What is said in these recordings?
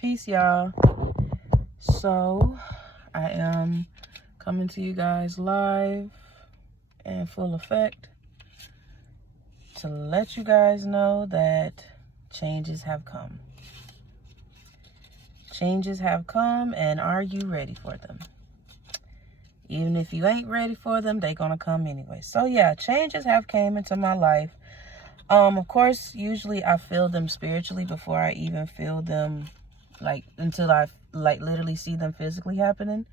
Peace, y'all. So, I am coming to you guys live in full effect to let you guys know that changes have come. Changes have come, and are you ready for them? Even if you ain't ready for them, they're gonna come anyway. So yeah, changes have came into my life. Of course, usually I feel them spiritually before I even feel them, until I literally see them physically happening.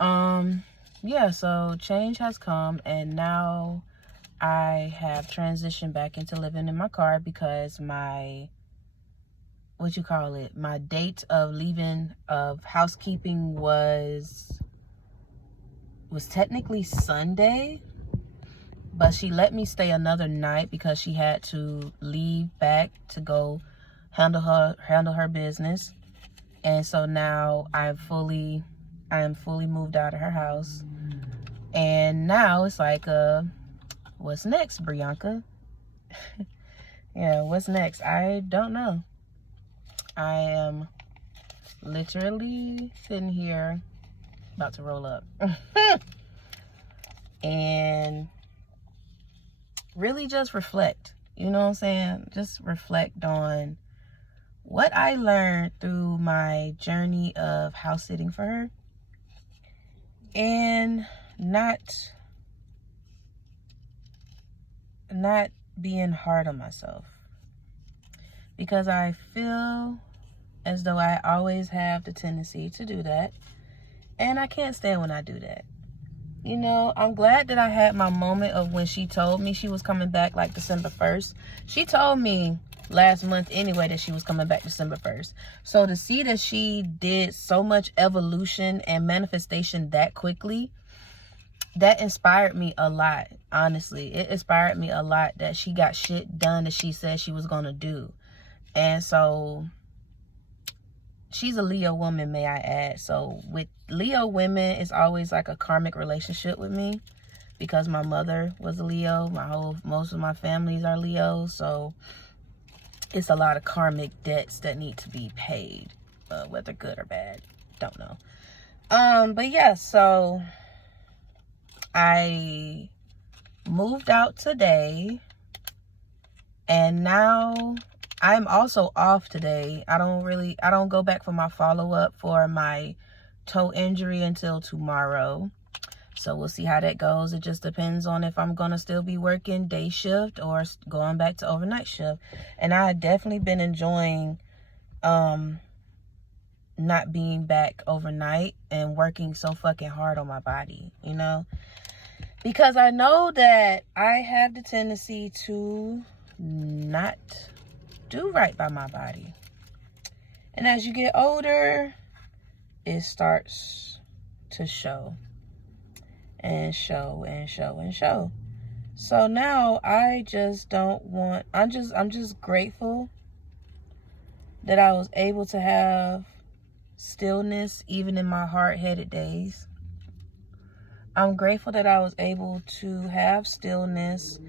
Yeah, so change has come, and now I have transitioned back into living in my car because my date of leaving of housekeeping was technically Sunday, but she let me stay another night because she had to leave back to go handle her business. And so now I am fully moved out of her house. And now it's like, what's next, Brianka? Yeah, what's next? I don't know. I am literally sitting here about to roll up. And really just reflect. You know what I'm saying? Just reflect on what I learned through my journey of house sitting for her, and not being hard on myself, because I feel as though I always have the tendency to do that, and I can't stand when I do that. You know, I'm glad that I had my moment of when she told me she was coming back like December 1st. She told me last month anyway that she was coming back December 1st. So to see that she did so much evolution and manifestation that quickly, that inspired me a lot. Honestly, it inspired me a lot that she got shit done that she said she was going to do. And so she's a Leo woman, may I add. So with Leo women, it's always like a karmic relationship with me, because my mother was a Leo. Most of my families are Leos. So it's a lot of karmic debts that need to be paid, whether good or bad, don't know. But yeah, so I moved out today, and now I'm also off today. I don't go back for my follow-up for my toe injury until tomorrow. So we'll see how that goes. It just depends on if I'm going to still be working day shift or going back to overnight shift. And I had definitely been enjoying not being back overnight and working so fucking hard on my body, you know? Because I know that I have the tendency to not do right by my body. And as you get older, it starts to show and show and show and show. So now I just don't want, I'm just grateful that I was able to have stillness even in my hard-headed days. I'm grateful that I was able to have stillness,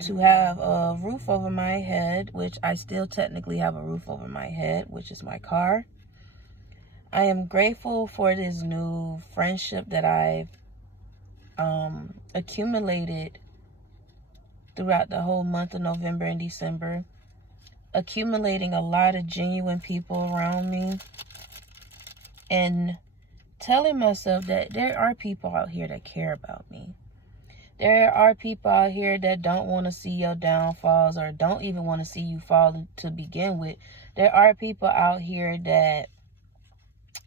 to have a roof over my head, which I still technically have a roof over my head, which is my car. I am grateful for this new friendship that I've accumulated throughout the whole month of November and December, accumulating a lot of genuine people around me, and telling myself that there are people out here that care about me. There are people out here that don't want to see your downfalls, or don't even want to see you fall to begin with. There are people out here that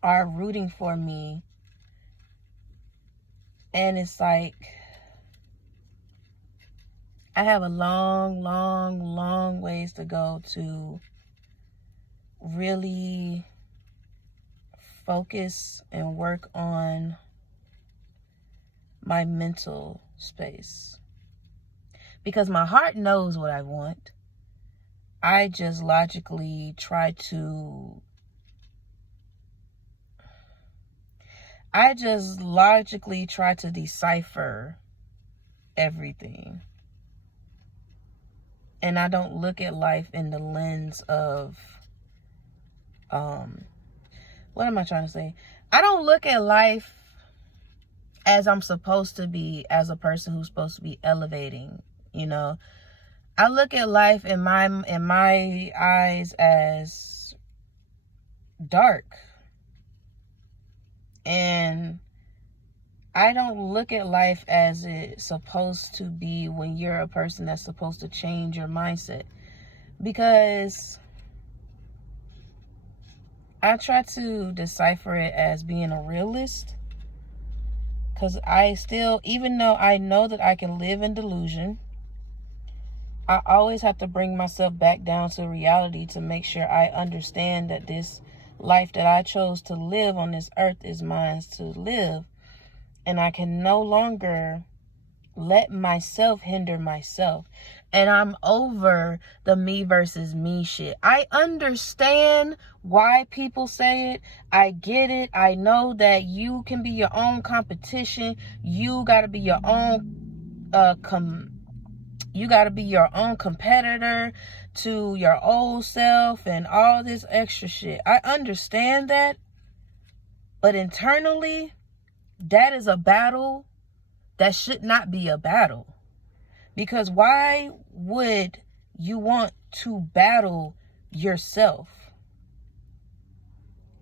are rooting for me. And it's like, I have a long, long, long ways to go to really focus and work on my mental space. Because my heart knows what I want. I just logically try to decipher everything. And I don't look at life in the lens of what am I trying to say? I don't look at life as I'm supposed to be, as a person who's supposed to be elevating, you know. I look at life in my eyes as dark. And I don't look at life as it's supposed to be when you're a person that's supposed to change your mindset. Because I try to decipher it as being a realist. Because I still, even though I know that I can live in delusion, I always have to bring myself back down to reality to make sure I understand that this life that I chose to live on this earth is mine to live. And I can no longer let myself hinder myself. And I'm over the me versus me shit. I understand why people say it. I get it. I know that you can be your own competition. You got to be your own you got to be your own competitor to your old self and all this extra shit. I understand that. But internally, that is a battle that should not be a battle. Because why would you want to battle yourself?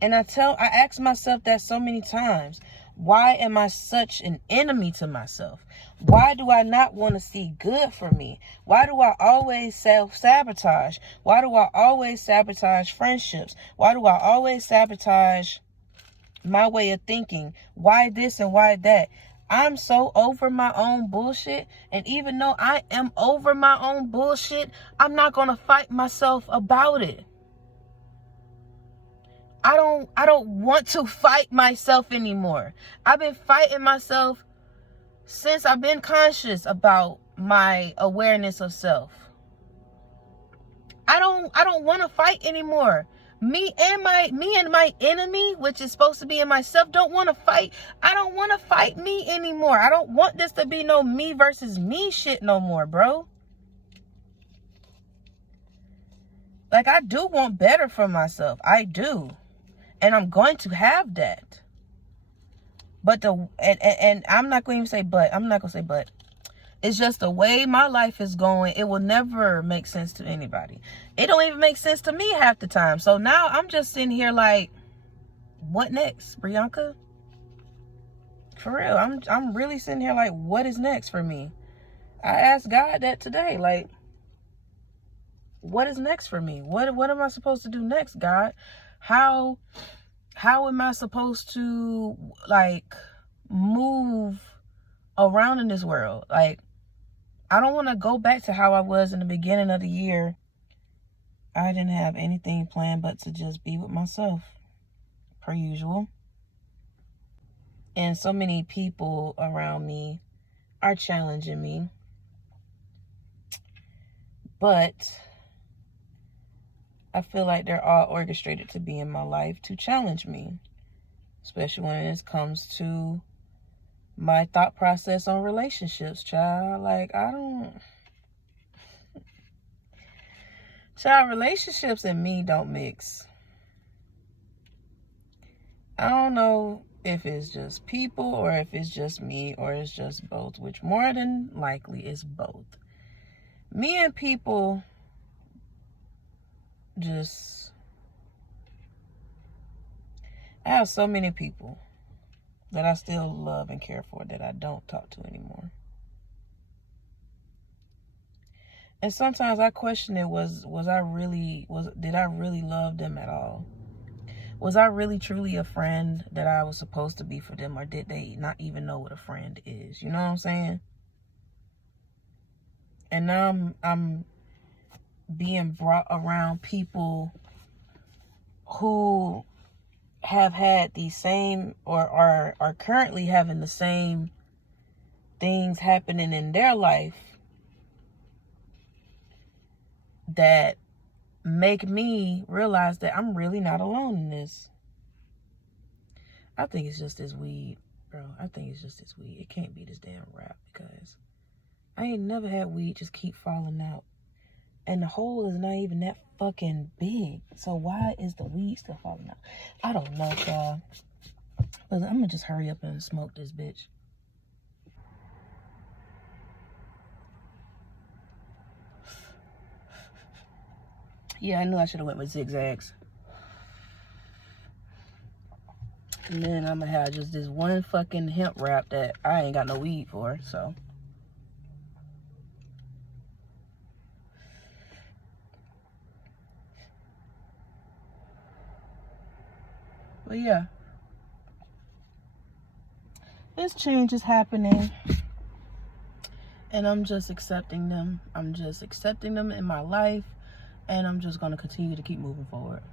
And I ask myself that so many times. Why am I such an enemy to myself? Why do I not want to see good for me? Why do I always self-sabotage? Why do I always sabotage friendships? Why do I always sabotage my way of thinking? Why this and why that? I'm so over my own bullshit. And even though I am over my own bullshit, I'm not going to fight myself about it. I don't want to fight myself anymore. I've been fighting myself since I've been conscious about my awareness of self. I don't want to fight anymore. Me and my enemy, which is supposed to be in myself, don't want to fight. I don't want to fight me anymore. I don't want this to be no me versus me shit no more, bro. Like, I do want better for myself. I do. And I'm going to have that. But and I'm not going to even say but. I'm not going to say but. It's just the way my life is going. It will never make sense to anybody. It don't even make sense to me half the time. So now I'm just sitting here like, what next, Brianka? For real, I'm really sitting here like, what is next for me? I asked God that today. Like, what is next for me? What am I supposed to do next, God? How am I supposed to, like, move around in this world? Like, I don't want to go back to how I was in the beginning of the year. I didn't have anything planned but to just be with myself, per usual. And so many people around me are challenging me. But I feel like they're all orchestrated to be in my life to challenge me. Especially when it comes to my thought process on relationships, child. Like, child, relationships and me don't mix. I don't know if it's just people or if it's just me or it's just both, which more than likely is both. Me and people just, I have so many people that I still love and care for that I don't talk to anymore. And sometimes I question it, did I really love them at all? Was I really truly a friend that I was supposed to be for them, or did they not even know what a friend is? You know what I'm saying? And now I'm being brought around people who have had the same or are currently having the same things happening in their life that make me realize that I'm really not alone in this. I think it's just this weed, bro. I think it's just this weed. It can't be this damn rap, because I ain't never had weed just keep falling out. And the hole is not even that fucking big. So why is the weed still falling out? I don't know, y'all. But I'm gonna just hurry up and smoke this bitch. Yeah, I knew I should have went with zigzags. And then I'm gonna have just this one fucking hemp wrap that I ain't got no weed for, so. But yeah. This change is happening. And I'm just accepting them. I'm just accepting them in my life. And I'm just gonna continue to keep moving forward.